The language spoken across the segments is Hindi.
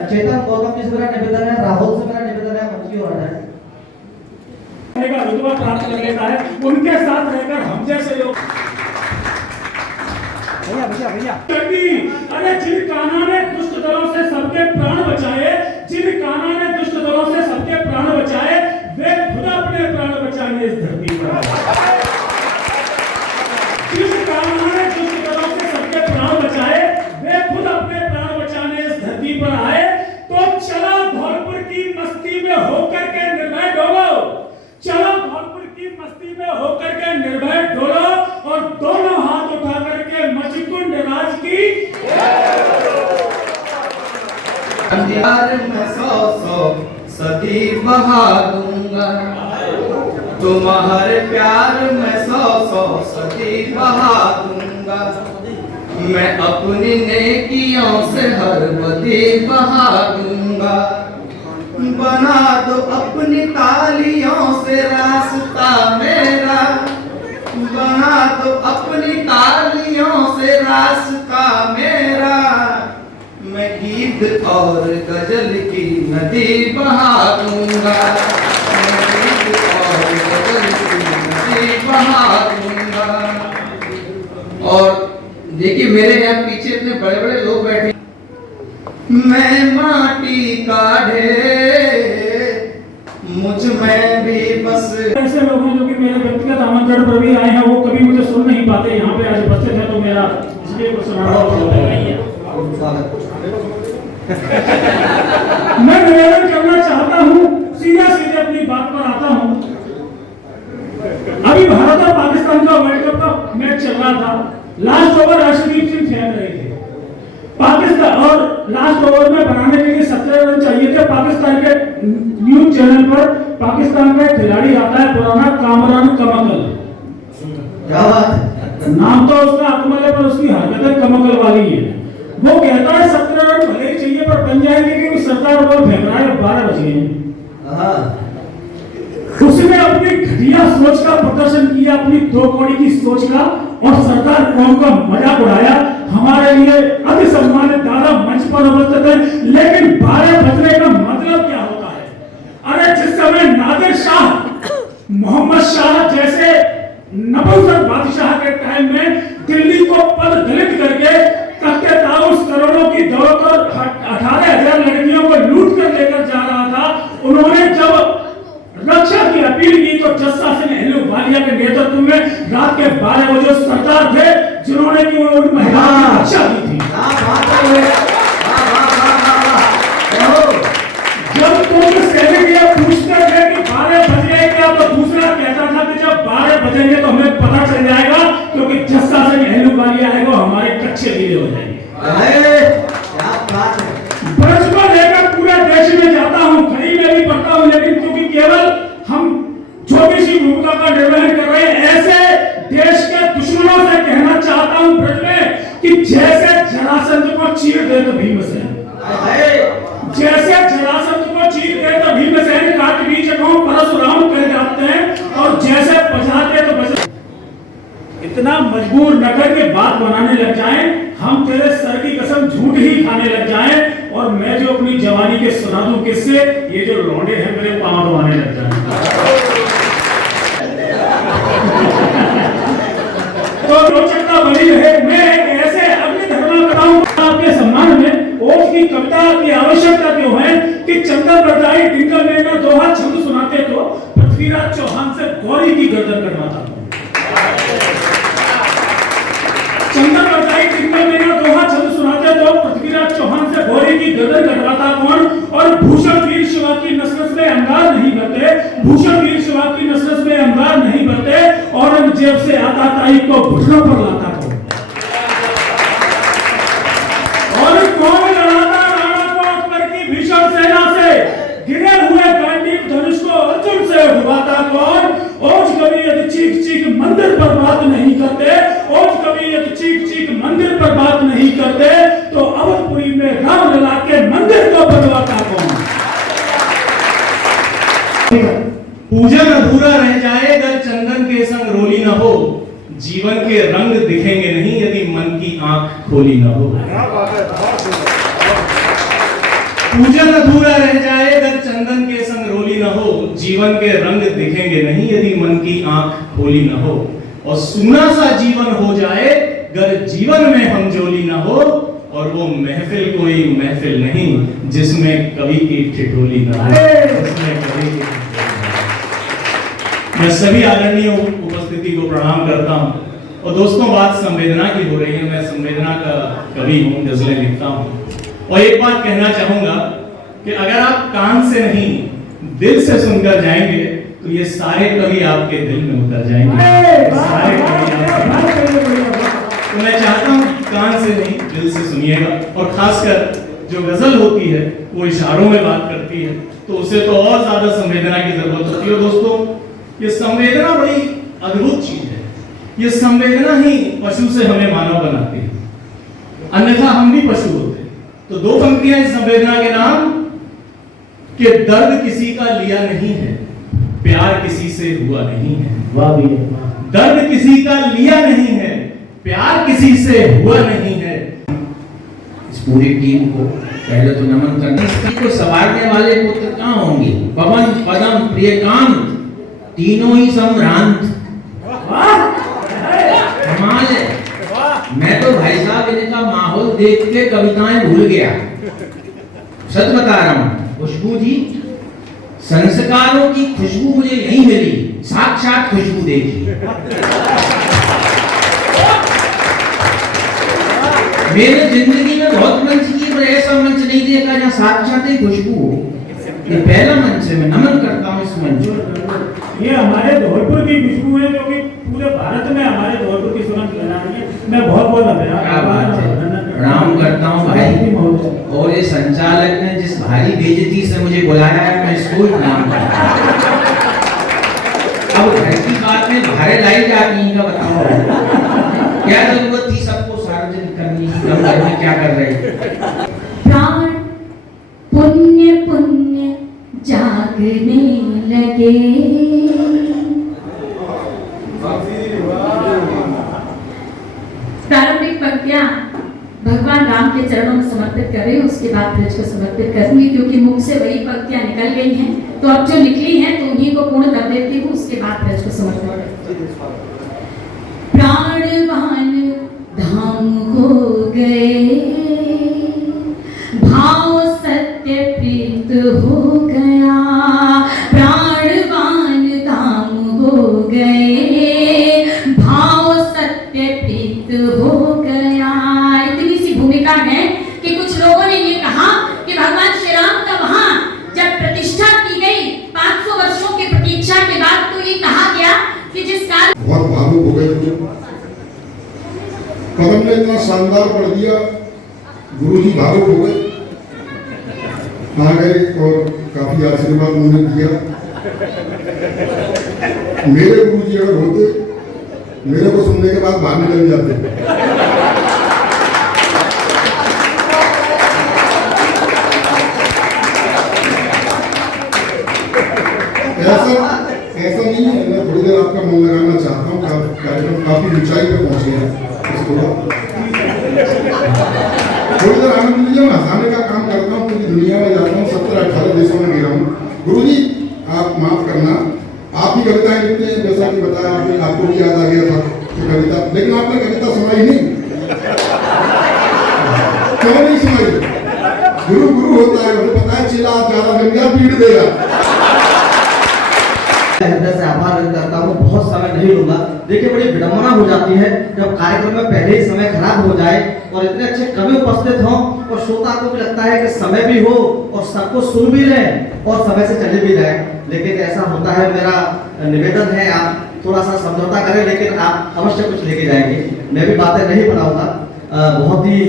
चेतन गौतम जी से मेरा निवेदन है, राहुल से मेरा निवेदन है, मंच की ओर आ जाए। रुतबा प्राप्त कर लेता है, उनके साथ रहकर हम जैसे लोग भैया अरे जिन कान्हा ने दुष्ट दलों से सबके प्राण बचाए, जिन कान्हा ने दुष्ट दलों से सबके प्राण बचाए, वे खुद अपने प्राण बचाने इस धरती पर आए। जिन कान्हा ने दुष्ट दलों से सबके प्राण बचाए, वे खुद अपने प्राण बचाने इस धरती पर आए। तो चलो धौलपुर की मस्ती में होकर के निर्भय डोलो, चलो धौलपुर की मस्ती में होकर के निर्भय डोलो और दोनों हाथ उठा करके मचकुंड राज की अंधियार में 100 सदी बहा दूंगा, तुम्हारे प्यार में 100 सदी बहा दूंगा, मैं अपनी नेकियों से हर बदी बहा दूंगा, बना दो अपनी तालियों से रास्ता मेरा, बना दो अपनी तालियों से रास्ता मेरा, मैं गीत और गजल की नदी बहा दूंगा, मैं गीत और गजल की नदी बहा दूंगा। और देखिए मेरे यहाँ पीछे इतने बड़े बड़े लोग बैठे, मैं माटी का ढेर, मुझ में भी बस ऐसे लोग हैं जो कि मेरे व्यक्तिगत आमंत्रण पर भी आए हैं, वो कभी मुझे सुन नहीं पाते, यहाँ पे आज उपस्थित है तो मेरा इसलिए कुछ मैं निवेदन करना चाहता हूँ, सीधे अपनी बात पर आता हूँ। अभी भारत और पाकिस्तान का वर्ल्ड कप का मैच चल रहा था, लास्ट ओवर अर्शदीप सिंह फेंक रहे थे पाकिस्तान, और लास्ट ओवर में बनाने के लिए 17 रन चाहिए थे। पाकिस्तान के न्यूज चैनल पर पाकिस्तान का खिलाड़ी आता है पुराना कामरान कमकल, क्या बात, नाम तो उसका अकमल है पर उसकी हरकतें कमकल वाली है। वो कहता है 17 रन भले ही चाहिए पर बन जाएंगे क्योंकि सरदार बॉल फेंक रहा है, 12 बजे हैं। उसने अपनी घटिया सोच का प्रदर्शन किया, अपनी दो कौड़ी की सोच का, और सरदार कौम का मजाक उड़ाया। हमारे लिए अति सम्मानित दादा मंच पर उपस्थित है, लेकिन 12 बजने का मतलब क्या होता है? अरे जिस समय नादिर शाह, मोहम्मद शाह जैसे नपुंसक बादशाह के टाइम में दिल्ली को पद दलित करके तख्ते ताउस करोड़ों की दौलत और 18,000 लड़कियों को लूट कर लेकर जा रहा था, उन्होंने जब रक्षा की अपील की तो जस्सा सिंह अहलूवालिया के नेतृत्व में रात के 12 बजे सरदार थे जिन्होंने की उन महिलाओं की रक्षा की थी। जब तुम सैनिक ये पूछते थे कि 12 बज गए क्या, तो दूसरा कहता था कि जब 12 बजेंगे तो हमें पता चल जाएगा, क्योंकि जस्सा सिंह अहलूवालिया है वो हमारे कच्चे गीले हो जाएंगे। ब्रज को लेकर पूरे देश में जाता हूँ, खड़ी में भी पढ़ता हूँ, लेकिन क्योंकि केवल हम छोटी सी भूमिका का निर्वहन कर रहे हैं, ऐसे देश के दुश्मनों से कहना चाहता हूँ ब्रज में कि जैसे जरासंध को चीर दे तो भीमसेन, जैसे जरासंध को चीर दे तो भीमसेन काट बीच को परशुराम कह जाते हैं, और जैसे बजाते तो बजा। इतना मजबूर न करके बात बनाने लग जाएं, हम तेरे सर की कसम झूठ ही खाने लग जाएं, और मैं जो अपनी जवानी के सुना दूं किससे, ये जो लौंडे हैं मेरे पांव दबाने लग जाएं। तो रोचकता बनी रहे। मैं एक ऐसे अग्नि धर्म बताऊं आपके सम्मान में, ओज की कविता की आवश्यकता क्यों है कि चंदन बरदाई डिंगल में ना दोहा छंद सुनाते तो पृथ्वीराज चौहान से गौरी की गर्दन कटवाता। चंदन बरदाई डिंगल में ना दोहा छंद सुनाते तो पृथ्वीराज चौहान से गौरी की गर्दन कटवाता कौन? और भूषण वीर शिवा की नसरत में अंगार नहीं भरते, भूषण वीर शिवा की नसरत में अंगार नहीं भरते, औरंगजेब से आता ताई को घुटनों पर लाता कौन? और कौन लड़ाता राणा को अकबर की भीषण सेना से? गिरे हुए गांडीव धनुष को अर्जुन से उड़वाता कौन? ओज कभी यदि चीख चीख मंदिर पर बात नहीं करते, ओज कभी यदि चीख चीख मंदिर पर बात नहीं करते, तो अवधपुरी में राम लला के मंदिर को बनवाता कौन? पूजन अधूरा रह जाए अगर चंदन के संग रोली न हो, जीवन के रंग दिखेंगे नहीं यदि मन की आंख खोली न हो। पूजन अधूरा रह जाए अगर चंदन के संग रोली न हो, जीवन के रंग दिखेंगे नहीं यदि मन की आंख खोली न हो, और सूना सा जीवन हो जाए अगर जीवन में हम जोली न हो, और वो महफिल कोई महफिल नहीं जिसमें कवि की ठिठोली न हो, जिसमें कवि की मैं सभी आदरणीय उपस्थिति को प्रणाम करता हूं। और दोस्तों, बात संवेदना की हो रही है, मैं संवेदना का कवि हूं, गजलें लिखता हूं। और एक बात कहना चाहूंगा कि अगर आप कान से नहीं दिल से सुनकर जाएंगे तो ये सारे कवि आपके दिल में उतर जाएंगे, सारे कवि तो मैं चाहता हूं कान से नहीं दिल से सुनिएगा। और खासकर जो गजल होती है वो इशारों में बात करती है, तो उसे तो और ज्यादा संवेदना की जरूरत होती है। दोस्तों, ये संवेदना बड़ी अद्भुत चीज है। ये संवेदना ही पशु से हमें मानव बनाती है, अन्यथा हम भी पशु होते। तो दो पंक्तियां इस संवेदना के नाम कि दर्द किसी का लिया नहीं है, प्यार किसी से हुआ नहीं है। वाह भी दर्द किसी का लिया नहीं है, प्यार किसी से हुआ नहीं है। इस पूरी टीम को पहले तो नमन करना। इसकी को संवारने वाले पुत्र कहाँ होंगे? पवन, पदम, प्रियकांत, तीनों ही संभ्रांत। कमाल है। मैं तो भाई साहब इनका माहौल देख के कविताएं भूल गया, सच बता रहा हूं। खुशबू जी, संस्कारों की खुशबू मुझे यहीं मिली, साक्षात खुशबू देखी। मेरे जिंदगी में बहुत मंच किए पर ऐसा मंच नहीं देखा जहाँ साक्षात ही खुशबू हो। ये पहला मंच है, मैं नमन करता हूँ इस मंच को। ये हमारे धौलपुर की खुशबू है जो कि पूरे भारत में हमारे धौलपुर की सुगंध फैला रही है। मैं बहुत बहुत क्या बात है, प्रणाम करता हूँ भाई। और ये संचालक ने जिस भारी बेइज्जती से मुझे बुलाया है, मैं इसको ही प्रणाम करता हूँ। अब घर की बात में भारे लाई जाती है, बताओ क्या जरूरत थी सबको सार्वजनिक करने की? हम घर में क्या कर रहे हैं? प्राण पुण्य पुण्य जागने लगे, प्रारंभिक पंक्तियां भगवान राम के चरणों में समर्पित कर रही हूँ, उसके बाद ब्रज को समर्पित करूंगी क्योंकि मुख से वही पंक्तियां निकल गई हैं। तो अब जो निकली हैं तो उन्हीं को पूर्ण कर देती हूँ, उसके बाद ब्रज को समर्पित। प्राणवान धाम हो गए, भाव सत्य प्रीत हो गया। प्राणवान धाम हो गए, भाव सत्य प्रीत हो गया। इतनी सी भूमिका है कि कुछ लोगों ने ये कहा कि भगवान श्री राम का वहां जब प्रतिष्ठा की गई 500 वर्षों की प्रतीक्षा के बाद, तो ये कहा गया कि जिस काल बहुत भावुक हो गए। पवन ने इतना शानदार पढ़ दिया, गुरुजी भावुक हो गए, आ गए और काफी आशीर्वाद उन्होंने दिया। मेरे गुरुजी अगर होते, मेरे को सुनने के बाद भागने लग जाते। ऐसा नहीं है, मैं थोड़ी देर आपका मन लगाना चाहता हूँ। कार्यक्रम काफी ऊंचाई पे पहुंच गया है, थोड़ी देर आनंद लीजिए। मैं हंसाने का काम करता हूँ, पूरी दुनिया में जाता हूँ, 17-18 देशों में गया हूँ। गुरुजी आप माफ करना, आप भी कविताएं लिखते हैं, जैसा कि बताया आपने, आपको भी याद आ गया था कि कविता, लेकिन आपने कविता सुनाई नहीं। क्यों नहीं सुनाई? गुरु गुरु होता है, मुझे पता है, चेला ज्यादा बन गया, पीट देगा। हृदय से आभार व्यक्त करता हूँ, बहुत समय नहीं लूंगा। देखिए, बड़ी विडंबना हो जाती है जब कार्यक्रम में पहले ही समय खराब हो जाए और इतने अच्छे कवि उपस्थित हों और श्रोता को भी लगता है कि समय भी हो और सबको सुन भी रहे और समय से चले भी जाए, लेकिन ऐसा होता है। मेरा निवेदन है, आप थोड़ा सा समझौता करें, लेकिन आप अवश्य कुछ लेके जाएंगे। मैं भी बातें नहीं बनाऊंगा। बहुत ही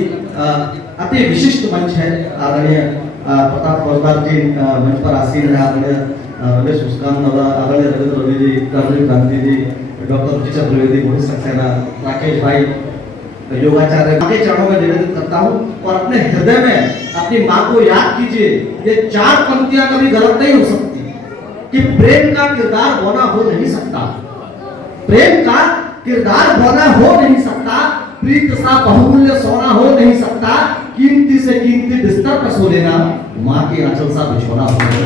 अति विशिष्ट मंच है। आदरणीय प्रताप फौजदार जी मंच पर आसीन है, आदरणीय रमेश मुस्कान, आदरणीय रविंद्र रवि जी, राजीव गांधी जी, डॉक्टर रुचि चतुर्वेदी, मोहित सक्सेना, राकेश भाई, योगाचार्य के चरणों में निवेदन करता हूँ। और अपने हृदय में अपनी माँ को याद कीजिए। ये 4 पंक्तियां कभी गलत नहीं हो सकती कि प्रेम का किरदार बौना हो नहीं सकता, प्रेम का किरदार बौना हो नहीं सकता, प्रीत सा बहुमूल्य सोना हो नहीं सकता, कीमती से कीमती बिस्तर पर सो लेना, माँ के आंचल सा बिछोना हो जाए।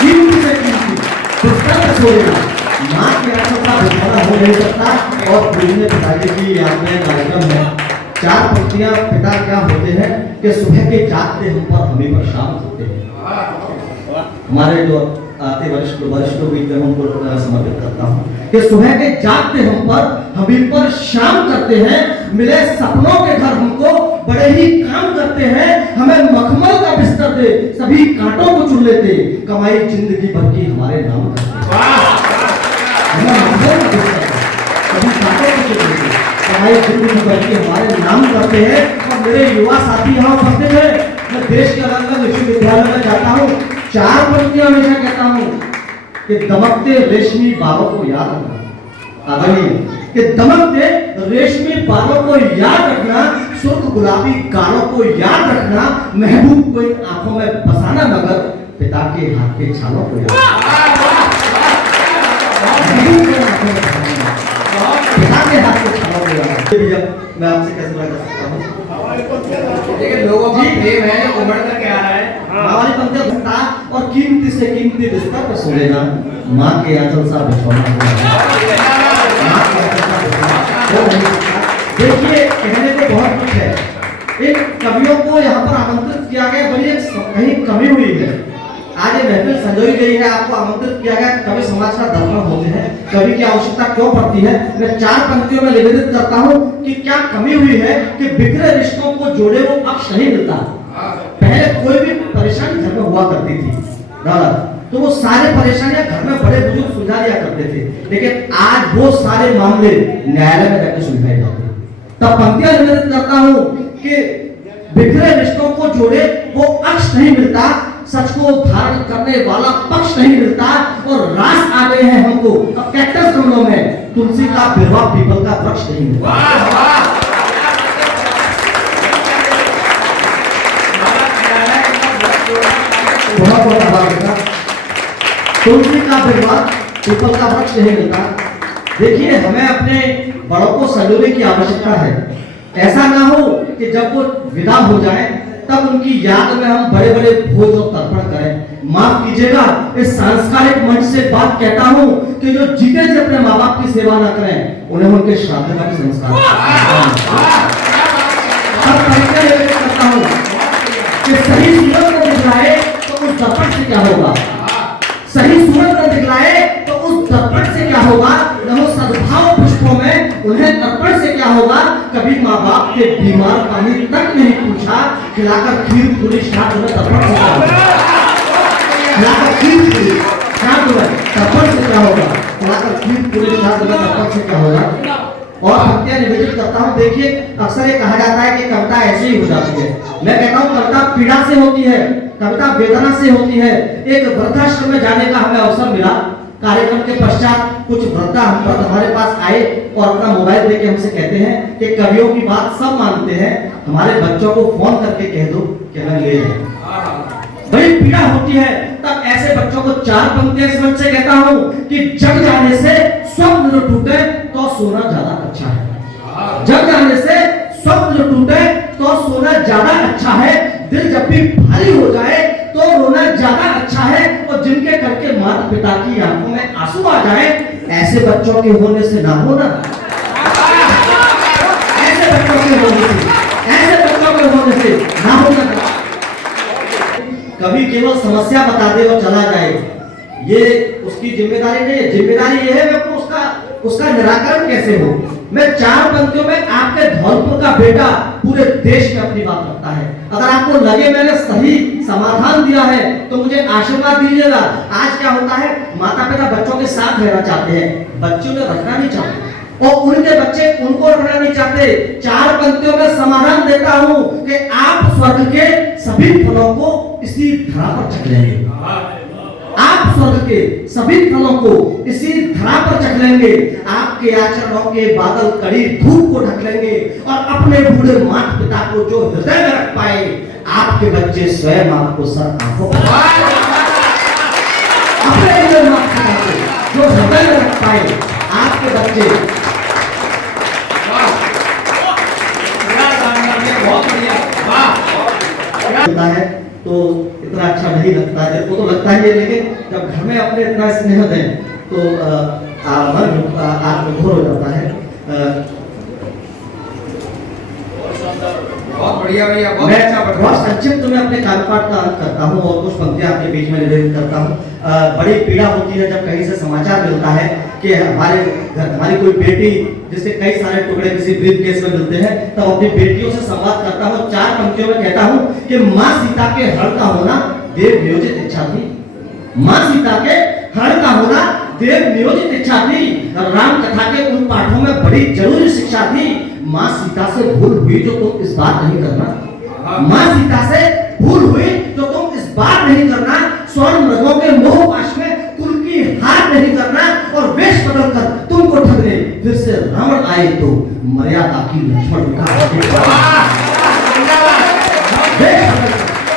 कीमती से कीमती बिस्तर पर सो लेना, माँ के आंचल सा बिछोना हो नहीं सकता। और पूजनीय पिताजी की याद में कार्यक्रम है। 4 पंक्तियां पिता क्या होते हैं कि सुबह के जागते हम पर हमें पर शाम होते हैं। हमारे जो आते वरिष्ठ भी उनको समर्पित करता हूँ कि सुबह के जागते हम पर हमें पर शाम करते हैं। मिले सपनों के घर हमको बड़े ही काम करते हैं। हमें मखमल का बिस्तर दे, सभी कांटों को चुन लेते, कमाई जिंदगी भर की हमारे नाम करते। हमें मखमल का बिस्तर दे, सभी कांटों को चुन लेते, कमाई जिंदगी भर की हमारे नाम करते हैं। और मेरे युवा साथी यहाँ उपस्थित है। मैं देश के अलग अलग विश्वविद्यालय में जाता हूँ, 4 पंक्तियां हमेशा कहता हूँ कि दमकते रेशमी बालों को याद रखना। आदरणीय कि दमकते रेशमी बालों को याद रखना, सुर्ख गुलाबी गालों को याद रखना, महबूब को इन आंखों में बसाना, मगर पिता के हाथ के छालों को याद रखना। महबूब को इन आंखों में बसाना, पिता के हाथ के छालों को याद रखना। मैं आपसे कैसे बात कर सकता हूँ? लेकिन लोगों का प्रेम है जो उमड़ कर के आ रहा है। हमारी पंक्तियां घटा और कीमती से कीमती बिस्तर पर सो लेना, माँ के आंचल सा बिछोना हो जाए। माँ के आंचल सा बिछोना हो नहीं सकता। देखिए कहने को बहुत कुछ है। इन कवियों को यहाँ पर आमंत्रित किया गया, बड़ी एक कहीं कमी हुई है। आज ये महफिल संजोई गई है, आपको आमंत्रित किया गया। कवि समाज का दर्पण होते हैं, कवि की आवश्यकता क्यों पड़ती है? मैं 4 पंक्तियों में निवेदित करता हूँ कि क्या कमी हुई है कि बिखरे रिश्तों को जोड़े वो अक्ष नहीं मिलता। पहले कोई भी परेशानी घर में हुआ करती थी दादा, तो वो सारे परेशानियां घर में बड़े बुजुर्ग सुलझा दिया करते थे, लेकिन आज वो सारे मामले न्यायालय में जाकर सुलझाए जाते हैं। तब पंक्तियां निवेदित करता हूँ कि बिखरे रिश्तों को जोड़े वो अक्ष नहीं मिलता, सच को धारण करने वाला पक्ष नहीं मिलता, और रास आ गए हैं हमको अब कैक्टस गमलों में, तुलसी का बिरवा पीपल का वृक्ष नहीं मिलता। बहुत बहुत आभार बेटा। तुलसी का बिरवा पीपल का वृक्ष नहीं मिलता। देखिए हमें अपने बड़ों को संजोने की आवश्यकता है। ऐसा ना हो कि जब वो विदा हो जाए तब उनकी याद में हम बड़े बड़े भोज और तर्पण करें। माफ कीजिएगा, इस सांस्कारिक मंच से बात कहता हूं कि जो जीते जी अपने माँ बाप की सेवा ना करें, उन्हें उनके श्राद्ध का भी संस्कार करता हूं कि सही सूरत को दिखलाए तो उस दर्पण से क्या होगा, सही सूरत को दिखलाए तो उस दर्पण से क्या होगा, नमो सद्भाव पुष्पों में उन्हें दर्पण से क्या होगा। कभी माँ बाप के बीमार पानी तक नहीं पूछा, खिलाकर खीर पूरी श्राद्ध में दर्पण से क्या होगा, खिलाकर खीर पूरी श्राद्ध में दर्पण से क्या होगा, खिलाकर खीर पूरी श्राद्ध में दर्पण से क्या होगा। और हत्या निवेदित करता हूँ। देखिए अक्सर ये कहा जाता है कि कविता ऐसे ही हो जाती है। मैं कहता हूँ कविता पीड़ा से होती है, कविता वेदना से होती है। एक वृद्धाश्रम में जाने का हमें अवसर मिला। कार्यक्रम के पश्चात कुछ वृद्धा हमारे पास आए और अपना मोबाइल देके हमसे कहते हैं कि कवियों की बात सब मानते हैं, हमारे बच्चों को फोन करके कह दो कि हमें ले जाए। बड़ी पीड़ा होती है। तब ऐसे बच्चों को 4 पंक्तियां इस मंच से कहता हूं कि जग जाने से स्वप्न न टूटे तो सोना ज्यादा अच्छा है। जग जाने से स्वप्न न टूटे तो सोना ज्यादा अच्छा है। दिल जब भी भारी हो जाए तो रोना ज्यादा अच्छा है। और जिनके करके माता पिता की आंखों में आंसू आ जाए, ऐसे बच्चों के होने से ना होना, ऐसे बच्चों के होने से, ऐसे बच्चों के होने से ना होना। कभी केवल समस्या बता दे और चला जाए, ये उसकी जिम्मेदारी नहीं है। जिम्मेदारी ये है कि उसका निराकरण कैसे हो। मैं 4 पंक्तियों में आपके धौलपुर का बेटा पूरे देश में अपनी बात रखता है। अगर आपको लगे मैंने सही समाधान दिया है तो मुझे आशीर्वाद दीजिएगा। आज क्या होता है, माता पिता बच्चों के साथ रहना चाहते हैं, बच्चों ने रखना नहीं चाहते और उनके बच्चे उनको रखना नहीं चाहते। 4 पंक्तियों में समाधान देता हूं कि आप स्वर्ग के सभी फलों को इसी धरा पर चख लेंगे। आप स्वर्ग के सभी फलों को इसी धरा पर चख लेंगे। आपके आचरणों के बादल कड़ी धूप को ढक लेंगे और अपने बूढ़े माता पिता को जो हृदय में रख पाए, आपके बच्चे स्वयं आपको सर आंखों पर अपने बूढ़े माता पिता को जो हृदय में रख पाए, आपके बच्चे होता है तो इतना अच्छा नहीं लगता है, वो तो लगता ही है, लेकिन जब घर में अपने इतना स्नेह दें तो मन आत्मघोर हो जाता है। बहुत बढ़िया भैया, बहुत मैं अच्छा बहुत पढ़ा। संक्षिप्त में अपने कार्यपाठ का अंत करता हूँ और कुछ पंक्तियां आपके बीच में निवेदित करता हूँ। बड़ी पीड़ा होती है जब कहीं से समाचार मिलता है कि हमारे घर हमारी कोई बेटी, जिसके कई सारे टुकड़े किसी ब्रीफ केस में मिलते हैं, तब अपनी बेटियों से संवाद करता हूँ। 4 पंक्तियों में कहता हूँ कि माँ सीता के हरण का होना देव नियोजित इच्छा थी। माँ सीता के हरण का होना देव नियोजित इच्छा थी। राम कथा के उन पाठों में बड़ी जरूरी शिक्षा थी। माँ सीता से भूल हुई जो तुम इस बात नहीं करना। माँ सीता से भूल हुई तो तुम इस बात नहीं करना। स्वर्ण मृगों के मोह पाश में कुल की हार नहीं करना और वेश बदल कर तुमको ठगने फिर से रावण आए तो मर्यादा की लक्ष्मण का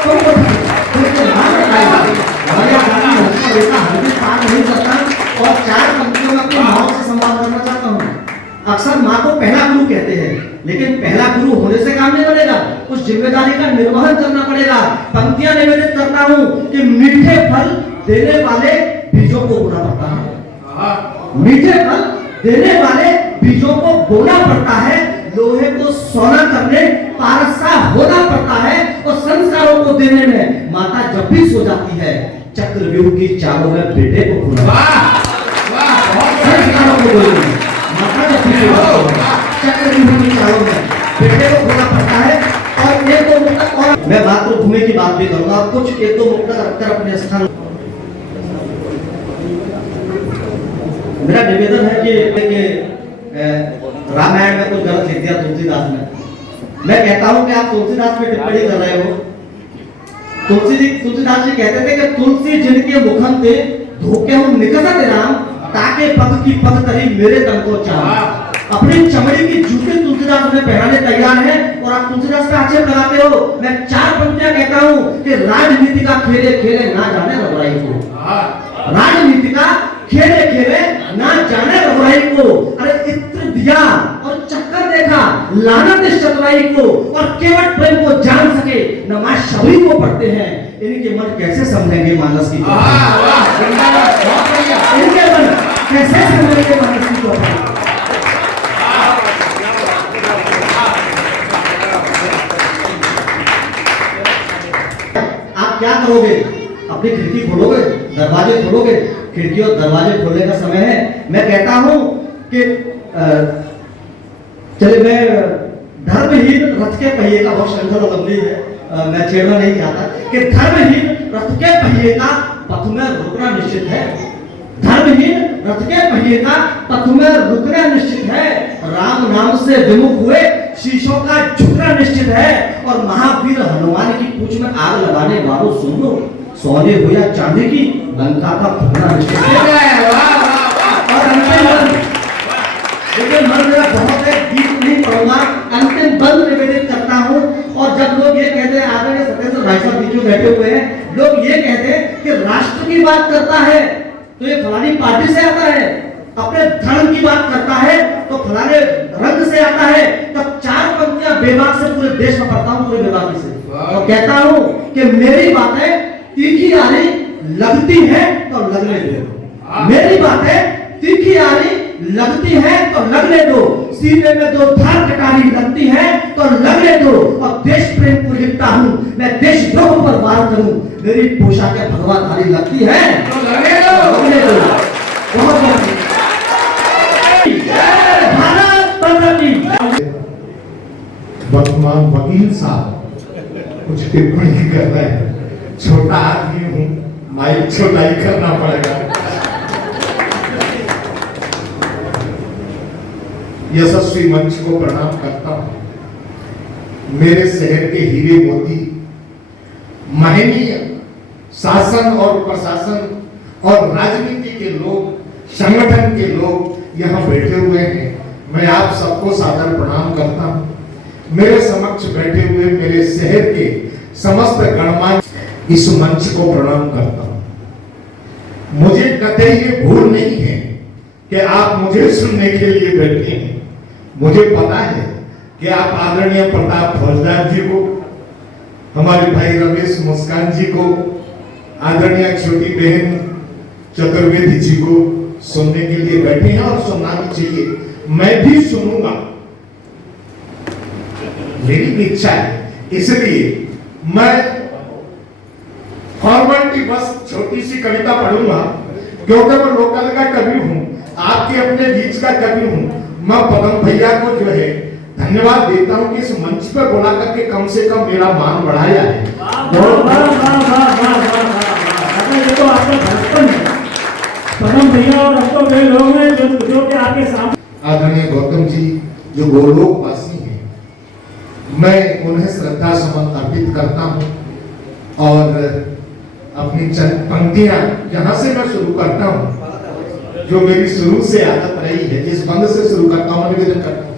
तुमको ठगने फिर से रावण आए मर्यादा की लक्ष्मण का हरगिज पार नहीं करता। और 4 पंक्तियों में अपनी माँ से संवाद करना चाहता हूँ। अक्सर माँ को पहला गुरु कहते हैं, लेकिन पहला गुरु होने से काम नहीं बनेगा, उस जिम्मेदारी का निर्वहन करना पड़ेगा। पंक्तियां निवेदित करता हूँ कि मीठे फल देने वाले बीजों को बोना पड़ता है। मीठे फल देने वाले बीजों को बोना पड़ता है। लोहे को सोना करने पारसा होना पड़ता है। और संस्कारों को देने में माता जब भी सो जाती है, चक्रव्यूह की चालों में बेटे को खोना। संस्कारों को बोलना माता जब भी सो जाती है, चक्रव्यूह की चालों में बेटे को खोना पड़ता है। और एक दो मुक्तक और मैं मातृभूमि की बात भी करूंगा, कुछ 1-2 मुक्तक रखकर अपने स्थान। मेरा निवेदन है कि रामायण में कुछ गलत लिख दिया तुलसीदास ने। मैं कहता हूं कि आप तुलसीदास पे टिप्पणी कर रहे हो। तुलसीदास जी कहते थे कि तुलसी जिनके मुखन थे धोखे हूं निकसत राम, ताके पग की पग तरी मेरे तन को चाह। अपनी चमड़ी की जूते तुलसीदास में पहनाने तैयार है और आप तुलसीदास पे आक्षेप लगाते हो। मैं 4 पंक्तियां कहता हूं कि राजनीति का खेले खेले ना जाने रघुराई को। राजनीति का खेले खेले ना जाने रघुराई को। अरे इत्र दिया और चक्कर देखा लानत इस चतुराई को। और केवट प्रेम को जान सके नमाज शबरी को पढ़ते हैं। इनके मन कैसे समझेंगे मानस की? इनके मन कैसे समझेंगे मानस की? आप क्या करोगे? अपनी खिड़की खोलोगे, दरवाजे खोलोगे? खिड़की और दरवाजे खोलने का समय है। मैं कहता हूं कि चलिए मैं धर्महीन रथ के पहिए का बहुत श्रृंखला लंबी है, मैं छेड़ना नहीं चाहता कि धर्महीन रथ के पहिए का पथ में रुकना निश्चित है। धर्महीन रथ के पहिए का पथ में रुकना निश्चित है। राम नाम से विमुख हुए शीशों का झुकना निश्चित है। और महावीर हनुमान की पूंछ में आग लगाने वालों सुन लो, सोने हो या चांदी की लंका का फूकना निश्चित है। और अंतिम बंद, लेकिन मन मेरा बहुत है, गीत नहीं पढ़ूंगा, अंतिम बंद निवेदित करता हूँ। और जब लोग ये कहते हैं, आदरणीय सत्येंद्र भाई साहब बीच में बैठे हुए हैं, लोग ये कहते हैं कि राष्ट्र की बात करता है तो ये फलानी पार्टी से आता है, अपने धर्म की बात करता है तो फलाने रंग से आता है। तब 4 पंक्तियां बेबाक से पूरे देश में पढ़ता हूँ, पूरे बेबाकी से, और कहता हूँ कि मेरी बातें तीखी आरी लगती है तो लगने दो। मेरी बातें तीखी आरी लगती है तो लगने दो। सीने में 2 धार कटारी लगती है तो लगने दो। और देश प्रेम को लिखता हूँ मैं, देशद्रोह पर वार करूं, मेरी पोशाकें भगवाधारी लगती है तो लगने दो। बहुत वर्तमान वकील साहब कुछ टिप्पणी कर रहे हैं। छोटा आदमी हूं, माइक छोटा ही करना पड़ेगा। यशस्वी मंच को प्रणाम करता हूं। मेरे शहर के हीरे मोती, महनीय शासन और प्रशासन और राजनीति के लोग, संगठन के लोग यहाँ बैठे हुए हैं। मैं आप सबको सादर प्रणाम करता हूं। मेरे समक्ष बैठे हुए मेरे शहर के समस्त गणमान्य इस मंच को प्रणाम करता हूं। मुझे कतई ये भूल नहीं है कि आप मुझे सुनने के लिए बैठे हैं। मुझे पता है कि आप आदरणीय प्रताप फौजदार जी को हमारे भाई रमेश मुस्कान जी को, आदरणीय छोटी बहन चतुर्वेदी जी को सुनने के लिए बैठे हैं और सुनना भी चाहिए। मैं भी सुनूंगा, मेरी भी इच्छा है, इसलिए मैं फॉर्मेलिटी बस छोटी सी कविता पढ़ूंगा, क्योंकि मैं लोकल का कवि हूँ, आपके अपने बीच का कवि हूँ। मैं पदम भैया को जो है धन्यवाद देता हूँ कि इस मंच पर बुला करके कम से कम मेरा मान बढ़ाया है। ये तो आपका बचपन है। पदम भैया और अब तो वे लोग हैं जो कि आपके सामने। आदरणीय गौतम जी जो गोलोक वासी हैं, मैं उन्हें श्रद्धा सुमन अर्पित करता हूँ और अपनी चंद पंक्तियां यहाँ से मैं शुरू करता हूँ, जो मेरी शुरू से आदत रही है, जिस बंद से शुरू करता हूँ, निवेदन करता हूँ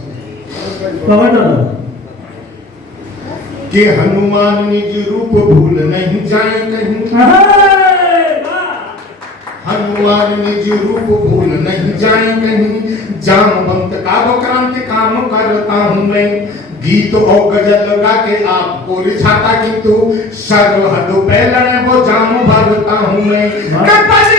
कि हनुमान निज रूप भूल नहीं जाए कहीं, हनुमान निज रूप भूल नहीं जाए कहीं, जामवंत काव्यक्रांति काम करता हूँ मैं, गीत और गजल गा के आपको रिझाता किंतु सरहद पे लड़े वो जाम भरता हूँ मैं।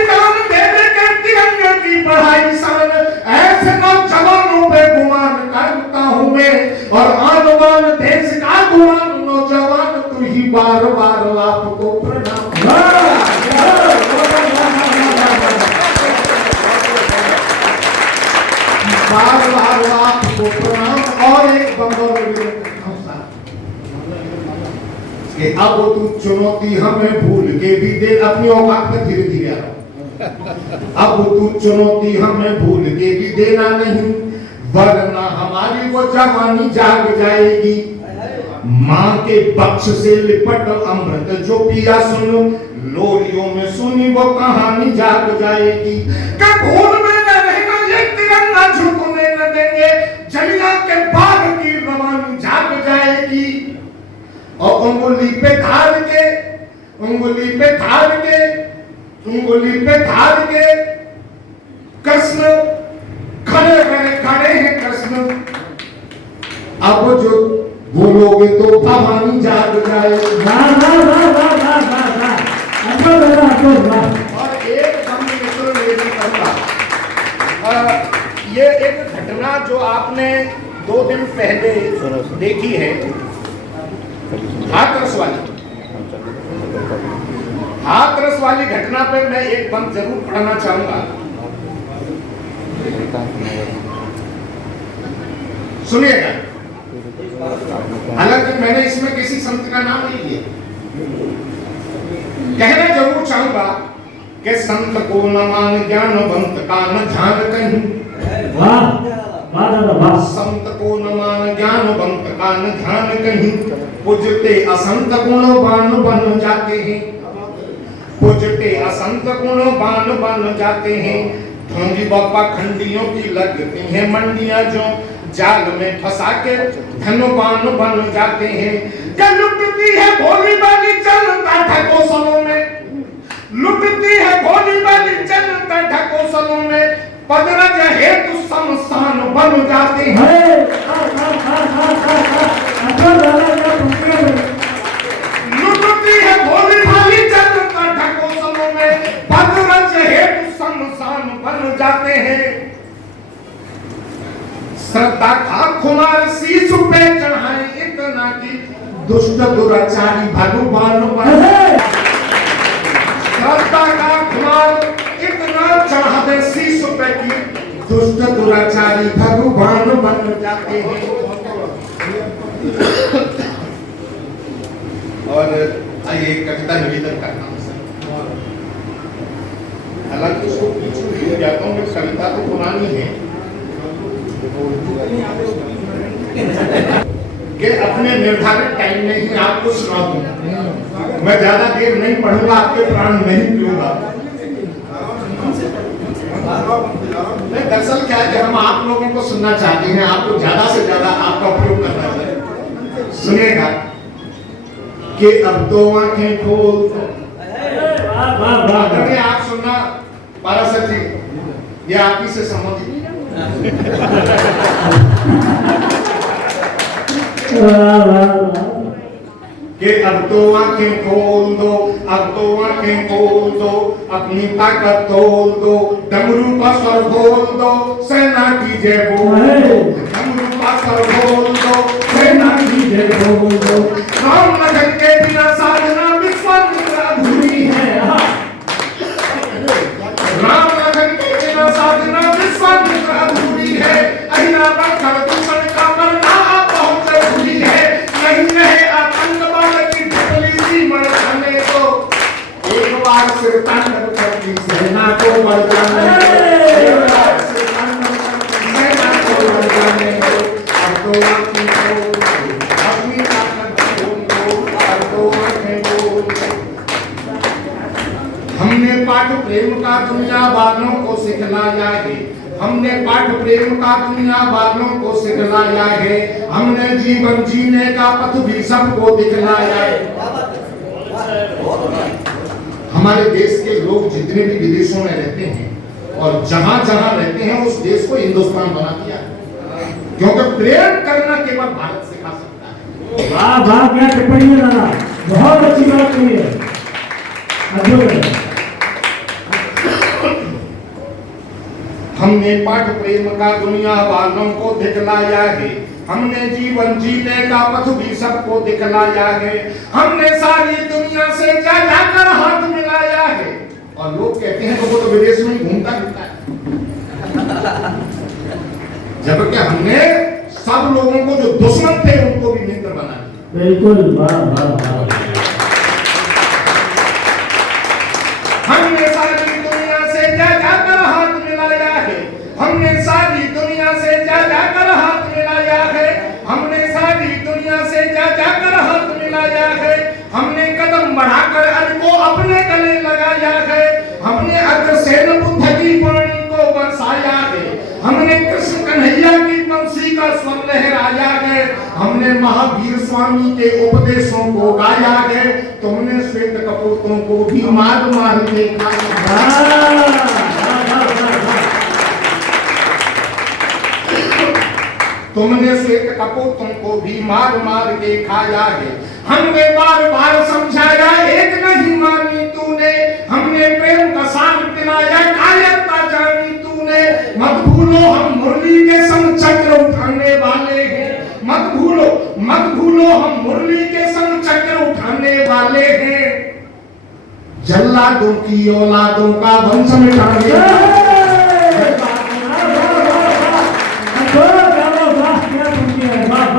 काम दे दे के तिरंगे की पढ़ाई सन, ऐसे नौजवानों पे गुमान करता हूँ मैं, और आन बान देश का गुमान नौजवान तू ही बार बार आपको प्रणाम। बार बार आपको प्रणाम। और एक बंदर कि अब तू चुनौती हमें भूल के भी दे, अपनी औकात पे धीरे धीरे आ रहा। अब तू चुनौती हमें भूल के भी देना नहीं, वरना हमारी वो जवानी जाग जाएगी। माँ के बक्ष से लिपट अमृत जो पिया सुन, लोरियों में सुनी वो कहानी जाग जाएगी। कब भूल में न रहना, ये तिरंगा झुकने न देंगे, जलिया के बाग की रवानी जाग जाएगी। और उंगली पे धार के, उंगली पे धार के, उंगली पे धार के कृष्ण खड़े खड़े हैं कृष्ण। अब जो बोलोगे तो भवानी जाग जाएगी। और एक हम निवेदन करूंगा, ये एक घटना जो आपने 2 दिन पहले देखी है, हाथरस वाली घटना पे मैं एक बंद जरूर पढ़ना चाहूंगा। सुनिएगा, हालांकि मैंने इसमें किसी संत का नाम नहीं लिया। कहना जरूर चाहूंगा कि संत को न मान ज्ञानवंत का न ध्यान कहीं। संत को न मान ज्ञानवंत का न ध्यान कहीं, पूजते असंत गुणवान बन जाते हैं, पूजते असंत गुणवान बन जाते हैं। ढोंगी बापा खंडियों की लगती हैं मंडियां, जो जाल में फंसा के धनवान बन जाते हैं। क्या लुटती है भोली वाली जनता ढकोसलों में, लुटती है भोली वाली जनता ढकोसलों में, पदरज हेतु समस्थान बन जाते हैं। लुटती है भोली वाली जनता ढकोसलों में, पदरज हेतु समस्थान बन जाते हैं। श्रद्धा का खुमार शीश पे चढ़ाए इतना कि दुष्ट दुराचारी भगवान बन। श्रद्धा का खुमार इतना चढ़ा दे शीश पे कि दुष्ट दुराचारी भगवान बन जाते हैं। और आइए कविता निवेदन करता हूँ। हालांकि उसको पीछे भूल जाता हूँ, कविता तो पुरानी है कि अपने निर्धारित टाइम में ही आपको सुना दूं। मैं ज्यादा देर नहीं पढ़ूंगा, आपके प्राण नहीं पीऊंगा। दरअसल क्या है कि हम आप लोगों को सुनना चाहते हैं, आपको ज्यादा से ज्यादा आपका उपयोग करना चाहिए। सुनिएगा कि अब तो आंखें खोल, अगर आप सुनना पारासर जी, ये आप ही से संबंधित कि कि अब तो आंखें खोल दो, अब तो आंखें खोल दो, अपनी ताकत तोल दो, डमरू का स्वर बोल दो, सेना की जय बोल दो, डमरू का स्वर बोल दो, सेना की जय बोल दो। राम लखन के बिना साधना विश्वामित्र अधूरी है, राम लखन के बिना साधना विश्वामित्र अधूरी है। अहिरा बनकर दुश्मन का मरना बहुत जरूरी है। नहीं रहे आतंकवाद की ढिकली सी मर जाने को, एक बार सिर तांडव करती सेना को मर जाने को, एक बार सिर तांडव करती सेना को मर जाने को। अब तो आंखें खोल दो, अपनी ताकत खोल दो, अब तो आंखें खोल दो। हमने पाठ प्रेम का दुनिया वालों को सिखलाया है, हमने पाठ प्रेम का दुनिया वालों को सिखलाया है। हमने जीवन जीने का पथ भी सबको दिखलाया है। हमारे देश के लोग जितने भी विदेशों में रहते हैं और जहां जहां रहते हैं उस देश को हिंदुस्तान बना दिया, क्योंकि प्रेम करना केवल भारत सिखा सकता है। वाह वाह, क्या टिप्पणी है दादा, बहुत अच्छी बात कही है, अद्भुत है। हमने पाठ प्रेम का दुनिया वालों को दिखलाया है, हमने जीवन जीने का पथ भी सबको दिखलाया है। हमने सारी दुनिया से जा जाकर हाथ मिलाया है। और लोग कहते हैं तो वो तो विदेश में घूमता फिरता है, जबकि हमने सब लोगों को जो दुश्मन थे उनको भी मित्र बना दिया। बिल्कुल, वाह वाह वाह। हमने सारी दुनिया से जा जाकर हाथ मिलाया है, हमने सारी दुनिया से जा जाकर हाथ मिलाया है, हमने सारी दुनिया से जा जाकर हाथ मिलाया है। हमने कदम बढ़ाकर अन्न को अपने गले लगाया है, हमने अग्रसेन बुद्ध की वाणी को बरसाया है, हमने कृष्ण कन्हैया की बंसी का स्वर लहराया है, हमने महावीर स्वामी के उपदेशों को गाया है। तुमने श्वेत कपूरों को भी मार मार के खाया, तुमने श्वेत कपूरों को भी मार मार के खाया है। हमने बार बार समझाया एक नहीं मानी तूने, हमने प्रेम का साथ पिलाया कायरता जानी तूने। मत भूलो हम मुरली के संग चक्र उठाने वाले हैं, मत भूलो हम मुरली के संग चक्र उठाने वाले हैं। जल्लादों की औलादों का वंश मिटाने,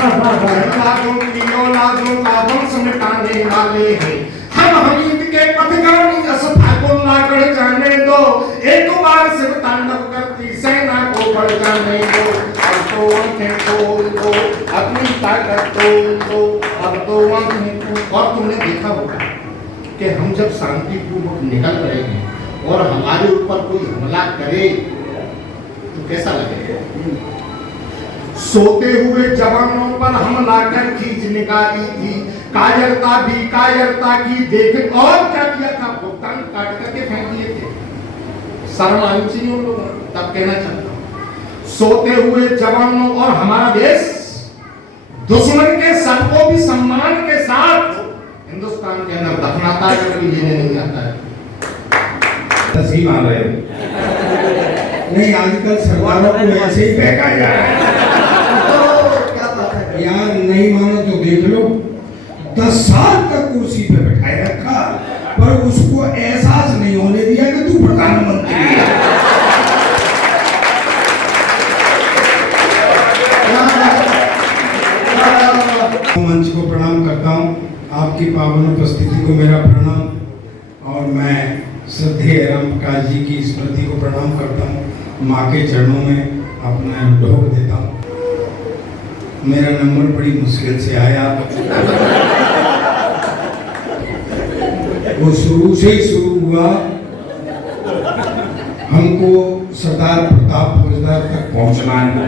जल्लादों की औलादों का वंश मिटाने वाले हैं। हम हमीद के पथगामी असफाकुल्ला गढ़ जाने दो, एक बार सिर तांडव करती सेना को बढ़ जाने दो। अब तो आंखें खोल दो, अपनी ताकत तोल दो, अब तो आंखें खोल। और तुमने देखा होगा कि हम जब शांतिपूर्वक निकल रहे हैं और हमारे ऊपर कोई हमला करे तो कैसा लगेगा? सोते हुए जवानों पर हमला कर खींच निकाली थी, कायरता की देख। और क्या किया था? भुगतान काट करके फेंक दिए थे। शर्म आनी चाहिए उन लोगों को। तब कहना चाहता हूं, सोते हुए जवानों और हमारा देश दुश्मन के सर को भी सम्मान के साथ हिंदुस्तान के अंदर दफनाता है, कभी लेने नहीं जाता है। तस्वीर मान रहे हो? नहीं, आजकल सरकारों को ऐसे ही फेंका जा रहा है। यार नहीं मानो तो देख लो, 10 साल तक कुर्सी पे बैठाए रखा, पर उसको एहसास नहीं होने दिया कि तू प्रधानमंत्री है। मंच को प्रणाम करता हूँ, आपकी पावन उपस्थिति को मेरा प्रणाम, और मैं श्रद्धेय राम प्रकाश जी की स्मृति को प्रणाम करता हूँ। माँ के चरणों में अपना ढोक देता हूँ। मेरा नंबर बड़ी मुश्किल से आया, वो शुरू से ही शुरू हुआ। हमको सरदार प्रताप फौजदार तक पहुंचना है,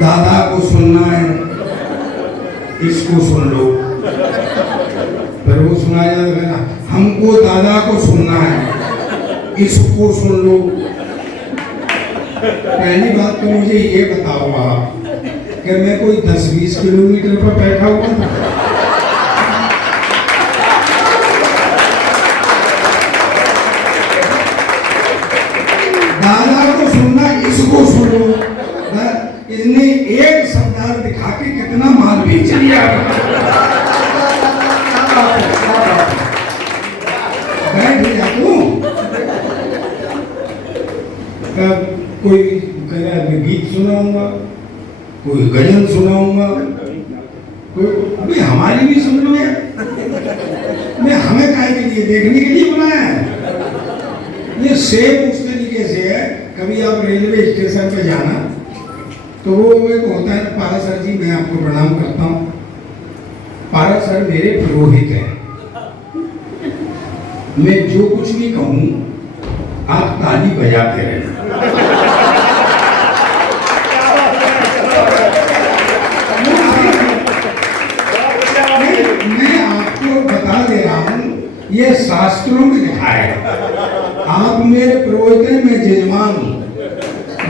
दादा को सुनना है, इसको सुन लो, फिर वो सुनाया जाएगा। हमको दादा को सुनना है, इसको सुन लो। पहली बात तो मुझे ये बताओ आप कि मैं कोई 10-20 किलोमीटर पर बैठा हुआ था। दादा को सुनना, इसको सुनो। इसने एक शब्दार दिखा के कितना माल बेच लिया। बैठ जा तू। कोई कह रहा है मैं गीत सुनाऊंगा, कोई गजल सुनाऊंगा, कोई अभी हमारी भी सुन लो यार। मैं हमें काहे के लिए, देखने के लिए बुलाया है। ये सेम उस तरीके से है, कभी आप रेलवे स्टेशन पे जाना तो वो एक होता है, पारा सर जी मैं आपको प्रणाम करता हूँ। पारा सर मेरे पुरोहित हैं, मैं जो कुछ भी कहूँ आप ताली बजाते रहना। मैं आपको बता दे रहा हूँ, ये शास्त्रों में लिखा है। आप मेरे पुरोहित हैं, मैं जजमान हूँ।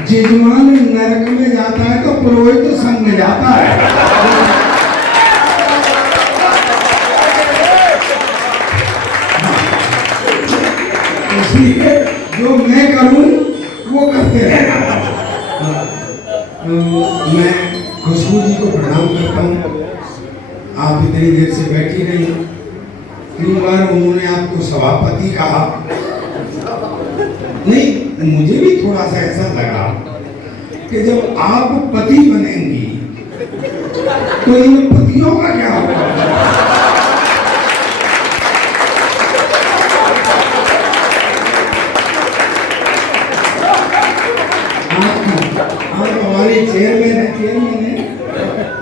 जजमान नरक में जाता है तो पुरोहित संग में जाता है। इसलिए जो मैं करूं वो करते रहना। मैं खुशबू जी को प्रणाम करता हूँ। आप इतनी देर से बैठी रही, 3 बार उन्होंने आपको सभापति कहा। नहीं, मुझे भी थोड़ा सा ऐसा लगा कि जब आप पति बनेंगी तो इन पतियों का क्या होगा। आप हमारे चेयरमैन है।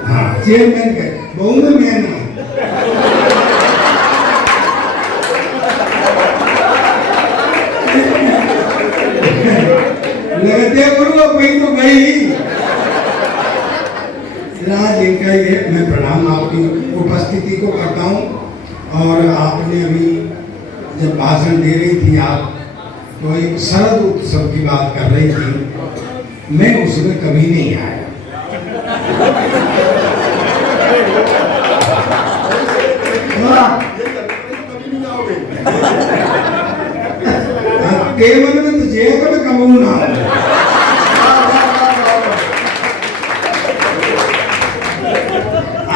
हाँ, चेयरमैन है, बहु में मैं ना। लगते गुरु वही तो गई राज इनका ये मैं प्रणाम आपकी उपस्थिति को करता हूँ। और आपने अभी जब भाषण दे रही थी आप, तो एक शरद उत्सव की बात कर रही थी, मैं उसमें कभी नहीं आया। केवल में तो जे कभी कबू ना।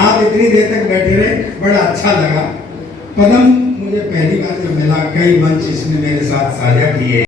आप इतनी देर तक बैठे रहे, बड़ा अच्छा लगा। पदम मुझे पहली बार जब मिला, कई मंच इसने मेरे साथ साझा किए।